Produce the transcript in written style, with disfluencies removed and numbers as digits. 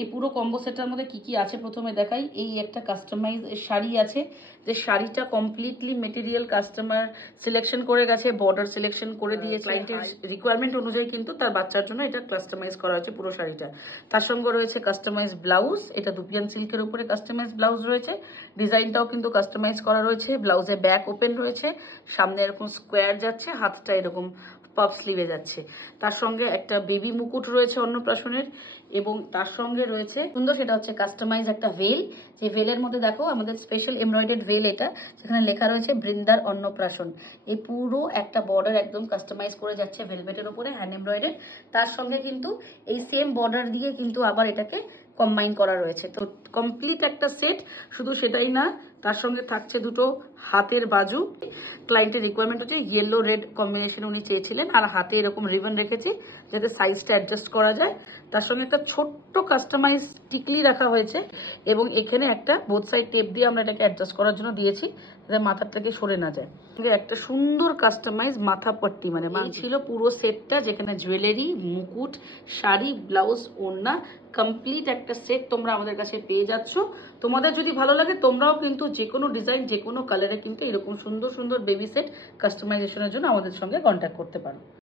এই পুরো কম্বো সেটটার মধ্যে কি কি আছে প্রথমে দেখাই। এই একটা কাস্টমাইজ শাড়ি আছে, যে শাড়িটা কমপ্লিটলি মেটেরিয়াল কাস্টমার সিলেকশন করে গেছে, বর্ডার সিলেকশন করে দিয়েছে, ক্লায়েন্টের রিকোয়ারমেন্ট অনুযায়ী কিন্তু তার বাচ্চার জন্য এটা কাস্টমাইজ করা হয়েছে পুরো শাড়িটা। তার সঙ্গে রয়েছে কাস্টমাইজ ব্লাউজ, এটা দুপিয়ান সিল্কের উপরে কাস্টমাইজ ব্লাউজ রয়েছে, ডিজাইনটাও কিন্তু কাস্টমাইজ করা রয়েছে। ব্লাউজে ব্যাক ওপেন রয়েছে, সামনে এরকম স্কোয়ার যাচ্ছে, হাতটা এরকম পাফ স্লিভে যাচ্ছে। তার সঙ্গে একটা বেবি মুকুট রয়েছে অন্নপ্রাশনের, এবং তার সঙ্গে রয়েছে সুন্দর, সেটা হচ্ছে কাস্টমাইজ একটা ভেল। যে ভেলের মধ্যে দেখো আমাদের স্পেশাল এমব্রয়ডার্ড ভেল, এটা যেখানে লেখা রয়েছে বৃন্দার অন্নপ্রাশন। এই পুরো একটা বর্ডার একদম কাস্টমাইজ করে যাচ্ছে ভেলভেটের উপরে, হ্যান্ড এমব্রয়ডার্ড। তার সঙ্গে কিন্তু এই সেম বর্ডার দিয়ে কিন্তু আবার এটাকে কম্বাইন করা রয়েছে। তো কমপ্লিট একটা সেট। শুধু সেটাই না, তার সঙ্গে থাকছে দুটো হাতের বাজু। ক্লায়েন্টের রিকোয়ারমেন্ট হচ্ছে ইয়েলো রেড কম্বিনেশন উনি চেয়েছিলেন, আর হাতে এরকম রিবন রেখেছি যাতে সাইজটা অ্যাডজাস্ট করা যায়। তার সঙ্গে একটা ছোট্ট কাস্টমাইজ টিকলি রাখা হয়েছে, এবং এখানে একটা বোথ সাইড টেপ দিয়ে আমরা এটাকে অ্যাডজাস্ট করার জন্য দিয়েছি যাতে মাথার থেকে সরে না যায়। একটা সুন্দর কাস্টমাইজ মাথা পট্টি, মানে এই ছিল পুরো সেটটা, যেখানে জুয়েলারি, মুকুট, শাড়ি, ব্লাউজ, ওড়না, কমপ্লিট একটা সেট তোমরা আমাদের কাছে পেয়ে যাচ্ছ। তোমাদের যদি ভালো লাগে তোমরাও কিন্তু যে কোনো ডিজাইন, যে কোনো কালারে কিন্তু এরকম সুন্দর সুন্দর বেবি সেট কাস্টমাইজেশনের জন্য আমাদের সঙ্গে কন্ট্যাক্ট করতে পারো।